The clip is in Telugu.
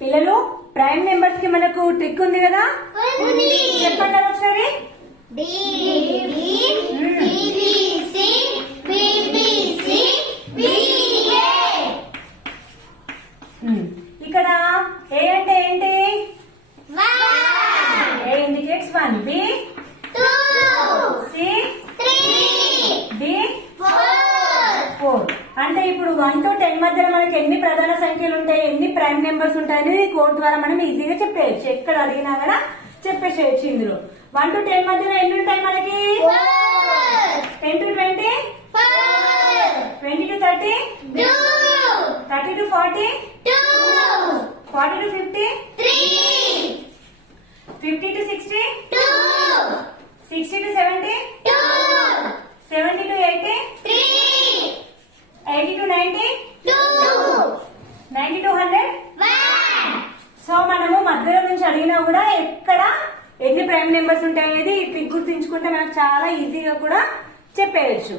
పిల్లలు ప్రైమ్ నెంబర్స్ కి మనకు ట్రిక్ ఉంది కదా, చెప్పండి ఒకసారి. ఇక్కడ ఏ అంటే ఏంటి? ఏ ఇండికేట్స్ 1, బి 2, సి 3, డి 4. అంటే ఇప్పుడు 1 to 10 మధ్యలో మనకి ఎన్ని ప్రధాన సంఖ్యలు ఉంటాయి, ఎన్ని ప్రైమ్ నెంబర్స్ ఉంటాయని కోడ్ ద్వారా మనం ఈజీగా చెప్పేయచ్చు. ఎక్కడ అడిగినా కూడా చెప్పేసేయచ్చు. ఇందులో 1 to 10 మధ్యలో ఎన్ని ఉంటాయి మనకి? 10 to 20, 20 to 30, 30 to 40, 40 to 50, 50 to 60, 60 to 70, 70 to 80, 80 to 90, 90 to 100. So మనము మధ్యలో నుంచి అడిగినా కూడా ఎక్కడ ఎన్ని ప్రైమ్ నెంబర్స్ ఉంటాయి అనేది గుర్తుంచుకుంటే మనకు చాలా ఈజీగా కూడా చెప్పేయచ్చు.